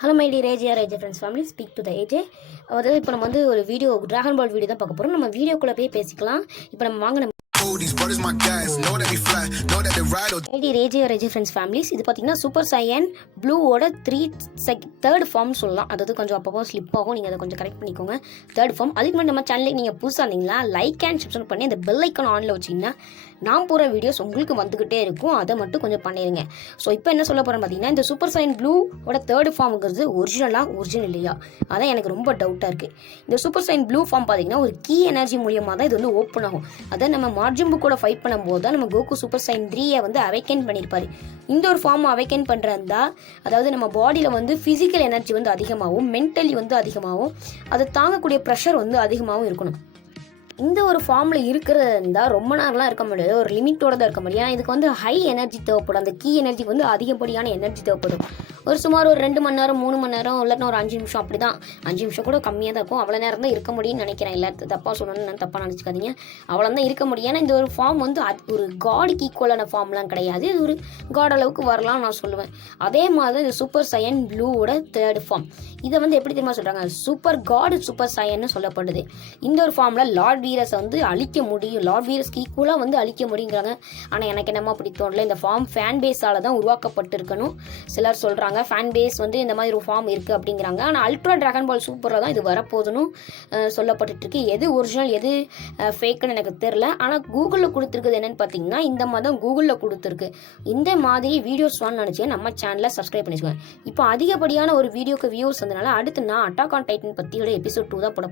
Hello my dear AJ friends family speak to the AJ. அதாவது இப்போ நம்ம வந்து ஒரு வீடியோ ட்ராகன் பால் வீடியோ தான் பார்க்க போகிறோம். நம்ம வீடியோக்குள்ளே போய் பேசிக்கலாம். இப்போ நம்ம வாங்கின ஏஜே ஃப்ரெண்ட்ஸ் ஃபேமிலிஸ் இது பார்த்தீங்கன்னா சூப்பர் சையன் ப்ளூவோட தேர்ட் ஃபார்ம் சொல்லலாம். அதாவது கொஞ்சம் அப்பப்போ ஸ்லிப் ஆகும், நீங்கள் அதை கொஞ்சம் கரெக்ட் பண்ணிக்கோங்க. Third form. அதுக்கு முன்னாடி நம்ம சேனலுக்கு நீங்கள் புதுசாக இருந்தீங்களா லைக் அண்ட் சப்ஸ்கிரைப் பண்ணி அந்த பெல் ஐக்கான் ஆனில் வச்சிங்கன்னா நான் போகிற வீடியோஸ் உங்களுக்கு வந்துக்கிட்டே இருக்கும். அதை மட்டும் கொஞ்சம் பண்ணிடுங்க. ஸோ இப்போ என்ன சொல்ல போகிறேன் பார்த்தீங்கன்னா, இந்த சூப்பர் சைன் ப்ளூவோட தேர்ட் ஃபார்முங்கிறது ஒரிஜினல் இல்லையா? அதான் எனக்கு ரொம்ப டவுட்டாக இருக்குது. இந்த சூப்பர் சைன் ப்ளூ ஃபார்ம் பார்த்தீங்கன்னா ஒரு கீ எனர்ஜி மூலியமாக தான் இது வந்து ஓப்பன் ஆகும். அதான் நம்ம மார்ஜின் புக்கோட ஃபைட் பண்ணும்போது தான் நம்ம கோகு சூப்பர் சைன் 3 வந்து அவைக்கன் பண்ணியிருப்பாரு. இந்த ஒரு ஃபார்ம் அவைக்கன் பண்ணுறதா, அதாவது நம்ம பாடியில் வந்து ஃபிசிக்கல் எனர்ஜி வந்து அதிகமாகவும் மென்டலி வந்து அதிகமாகவும் அதை தாங்கக்கூடிய ப்ரெஷர் வந்து அதிகமாகவும் இருக்கணும். இந்த ஒரு ஃபார்மில் இருக்கிறது இருந்தால் ரொம்ப நேரம்லாம் இருக்க முடியாது, ஒரு லிமிட்டோட தான் இருக்க முடியும். ஏன்னா இதுக்கு வந்து ஹை எனர்ஜி தேவைப்படும். அந்த கீ எனர்ஜிக்கு வந்து அதிகப்படியான எனர்ஜி தேவைப்படும். சுமார் ஒரு 2 மணி நேரம் 3 மணி நேரம் இல்லைன்னா ஒரு 5 நிமிஷம் அப்படி தான். 5 நிமிஷம் கூட கம்மியாக தான் இருக்கும். அவ்வளோ நேரம் தான் இருக்க முடியும்னு நினைக்கிறேன். இல்லை தப்பாக சொல்லணும்னு நான் தப்பாக நினச்சிக்காதீங்க. அவ்வளோ தான் இருக்க முடியும். ஏன்னா இந்த ஒரு ஃபார்ம் வந்து ஒரு காடுக்கு ஈக்குவலான ஃபார்ம்லாம் கிடையாது. இது ஒரு காட் அளவுக்கு வரலாம் நான் சொல்லுவேன். அதே மாதிரி இந்த சூப்பர் சையன் ப்ளூவோட தேர்ட் ஃபார்ம் இதை வந்து எப்படி தெரியுமா சொல்கிறாங்க? சூப்பர் காடு சூப்பர் சையன்னு சொல்லப்படுது. இந்த ஒரு ஃபார்மில் லார்ட் வீரஸை வந்து அழிக்க முடியும், லார்ட் வீரஸ்க்கு ஈக்குவலாக வந்து அழிக்க முடியுங்கிறாங்க. ஆனால் எனக்கு என்னமோ அப்படி தோணல. இந்த ஃபார்ம் ஃபேன் பேஸால் தான் உருவாக்கப்பட்டிருக்கணும் சிலர் சொல்கிறாங்க. ஃபேன் பேஸ் வந்து இந்த மாதிரி ஒரு ஃபார்ம் இருக்குது அப்படிங்கிறாங்க. ஆனால் அல்ட்ரா டிராகன் பால் சூப்பரில் தான் இது வரப்போகுதுன்னு சொல்லப்பட்டு இருக்கு. எது ஒரிஜினல் எது ஃபேக்குன்னு எனக்கு தெரில. ஆனால் கூகுளில் கொடுத்துருக்குது என்னென்னு பார்த்தீங்கன்னா, இந்த மாதிரி தான் கூகுளில் கொடுத்துருக்கு. இந்த மாதிரி வீடியோஸ் வான்னு நினச்சி நம்ம சேனலை சப்ஸ்கிரைப் பண்ணிச்சுக்கோங்க. இப்போ அதிகப்படியான ஒரு வீடியோக்கு வியூஸ் வந்தனால அடுத்து நான் அட்டாக் ஆன் டைட்டன் பற்றி ஒரு எபிசோட் 2 தான் போட